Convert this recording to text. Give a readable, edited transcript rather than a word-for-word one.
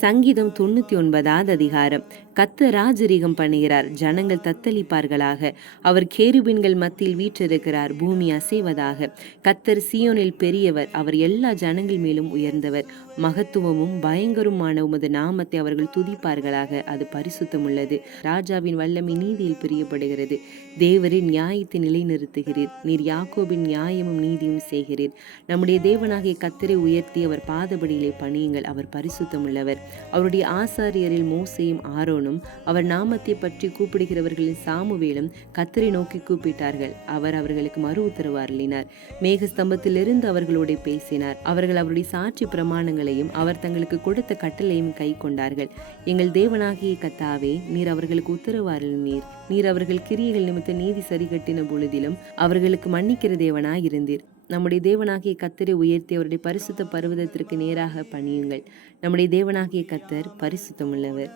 சங்கீதம் 99வது அதிகாரம். கர்த்தர் ராஜரீகம் பண்ணுகிறார், ஜனங்கள் தத்தளிப்பார்களாக. அவர் கேருபீன்கள் மத்தியில் வீற்றிருக்கிறார், பூமி அசைவதாக. கர்த்தர் சீயோனில் பெரியவர், அவர் எல்லா ஜனங்கள் மேலும் உயர்ந்தவர். மகத்துவமும் பயங்கரமான உமது நாமத்தை அவர்கள் துதிப்பார்களாக, அது பரிசுத்தமுள்ளது. ராஜாவின் வல்லமை நீதியில் பிரியப்படுகிறது. தேவரின் நியாயத்தை நிலைநிறுத்துகிறீர். நீர் யாக்கோபின் நியாயமும் நீதியும் செய்கிறீர். நம்முடைய தேவனாகிய கர்த்தரை உயர்த்தி அவர் பாதபடியிலே பணியுங்கள், அவர் பரிசுத்தமுள்ளவர். அவருடைய ஆசாரியரில் மோசேயும் ஆரோனும் அவர் நாமத்தை பற்றி கூப்பிடுகிறவர்களின் சாமுவேலும் கர்த்தரை நோக்கி கூப்பிட்டார்கள். அவர் அவர்களுக்கு மறு உத்தரவு அருளினார். மேகஸ்தம்பத்திலிருந்து அவர்களோட பேசினார். அவர்கள் அவருடைய சாட்சி பிரமாணங்களையும் அவர் தங்களுக்கு கொடுத்த கட்டளையும் கை கொண்டார்கள். எங்கள் தேவனாகிய கர்த்தாவே, நீர் அவர்களுக்கு உத்தரவு அருளினீர். நீர் அவர்கள் கிரியைகள் நிமித்த நீதி சரி கட்டின பொழுதிலும் அவர்களுக்கு மன்னிக்கிற தேவனாய் இருந்தீர். நம்முடைய தேவனாகிய கர்த்தரை உயர்த்தி அவருடைய பரிசுத்த பர்வதத்திற்கு நேராக பணியுங்கள். நம்முடைய தேவனாகிய கர்த்தர் பரிசுத்தமுள்ளவர்.